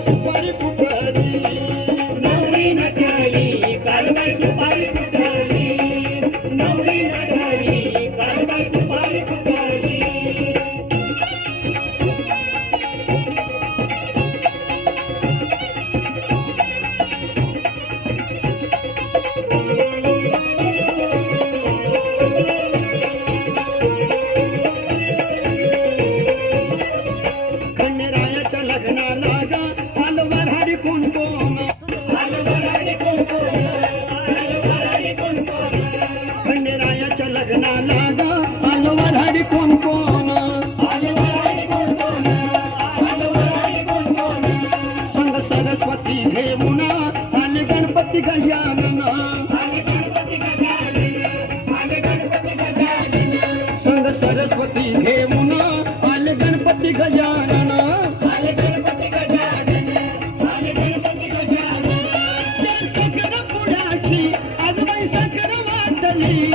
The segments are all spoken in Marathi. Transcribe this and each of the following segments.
सुपारी फुटली नवरी नटली कालबाई सुपारी फुटली नवरी नटली कालबाई सुपारी फुटली खंडेरायाच्या लग्नाला ग आलं वऱ्हाडी कुंकोण खंडेरायाच्या लग्नाला ग आलं वऱ्हाडी कुंकोण संग सरस्वती घेऊन आले गणपती गजानन संग सरस्वती घेऊन आले गणपती गजानन त्या साखर पुड्याची आजबाई साखर वाटली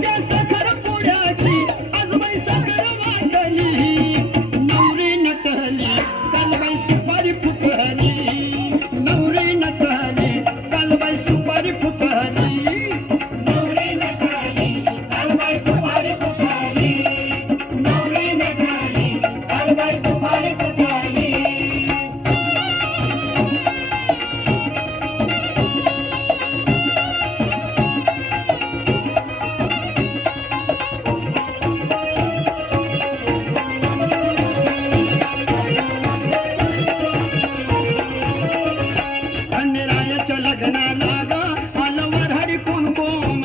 त्या साखर पुड्याची आजबाई साखर वाटली नवरी नटली कालबाई सुपारी फुटली नवरी नटली कालबाई सुपारी फुटली नवरी नटली कालबाई सुपारी फुटली नवरी नटली कालबाई सुपारी फुटली खंडेरायाच्या लग्नाला ग आलं वऱ्हाडी कुंकोण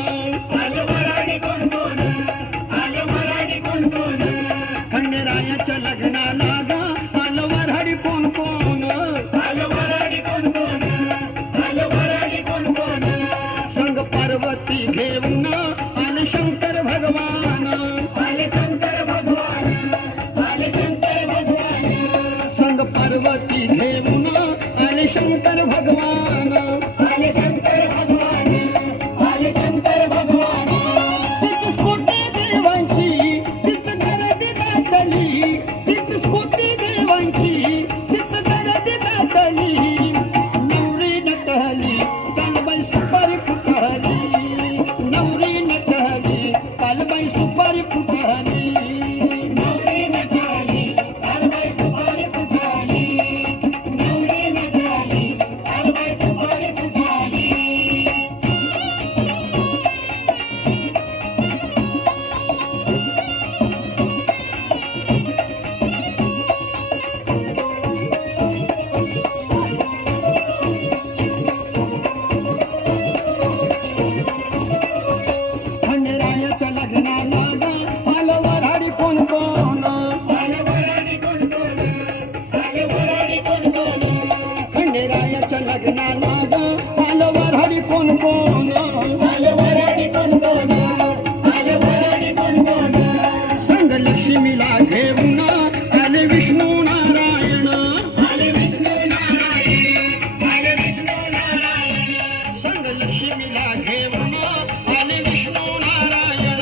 खंडेरायाच्या लग्नाला ग आलं वऱ्हाडी कुंकोण संग पार्वती घेऊन आले शंकर भगवान संग पार्वती घेऊन आले शंकर भगवान तिथं स्फुटी देवांची तिथं गर्दी दाटली तिथं स्फुटी देवांची तिथं गर्दी दाटली नवरी नटली कालबाई सुपारी फुटली नवरी नटली कालबाई सुपारी फुटली नवरी नटली कालबाई सुपारी फुटली नवरी नटली कालबाई सुपारी फुटली खंडेरायाच्या लग्नाला ग आलं वऱ्हाडी कुंकोण खंडेरायाच्या लग्नाला ग आलं वऱ्हाडी कुंकोण संग लक्ष्मीला घेऊन आले विष्णू नारायण संग लक्ष्मीला घेऊन आले विष्णू नारायण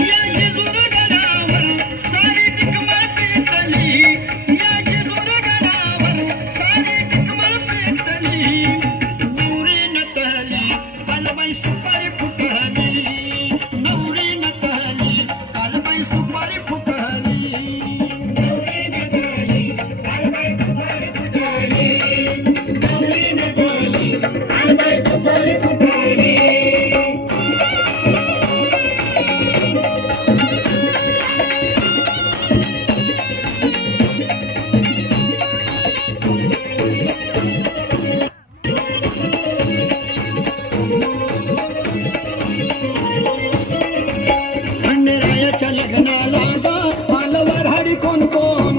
या जेजुरगडावर सारी टिकमळ पेटली या जेजुरगडावर सारी टिकमळ पेटली नवरी नटली कालबाई सुपारी फुटली नवरी नटली कालबाई सुपारी फुटली नवरी नटली कालबाई सुपारी फुटली नवरी नटली कालबाई सुपारी फुटली खंडेरायाच्या लग्नाला ग आलं वऱ्हाडी कुंकोण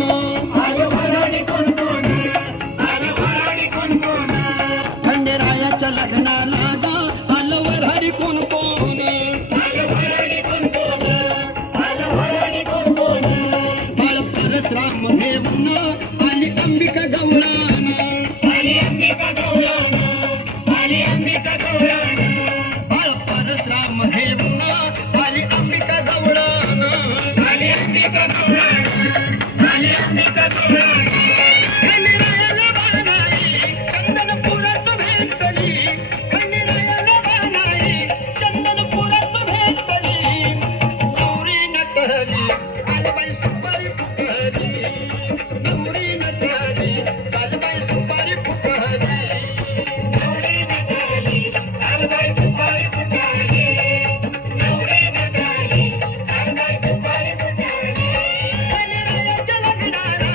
खंडेरायाच्या लग्नाला ग आलं वऱ्हाडी कुंकोण बाळ परशुराम घेऊन आली अंबिका गवळण बाळ परशुराम घेऊन आली अंबिका गवळण कालबाई सुपारी फुटली नवरी नटली कालबाई सुपारी फुटली नवरी नटली कालबाई सुपारी फुटली नवरी नटली कालबाई सुपारी फुटली हंडीरायाच्या लग्नाला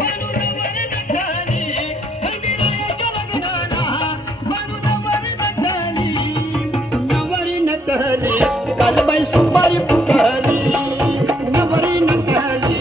बानू नवरी नटली हंडीरायाच्या लग्नाला बानू नवरी नटली कालबाई सुपारी फुटली नवरी नटली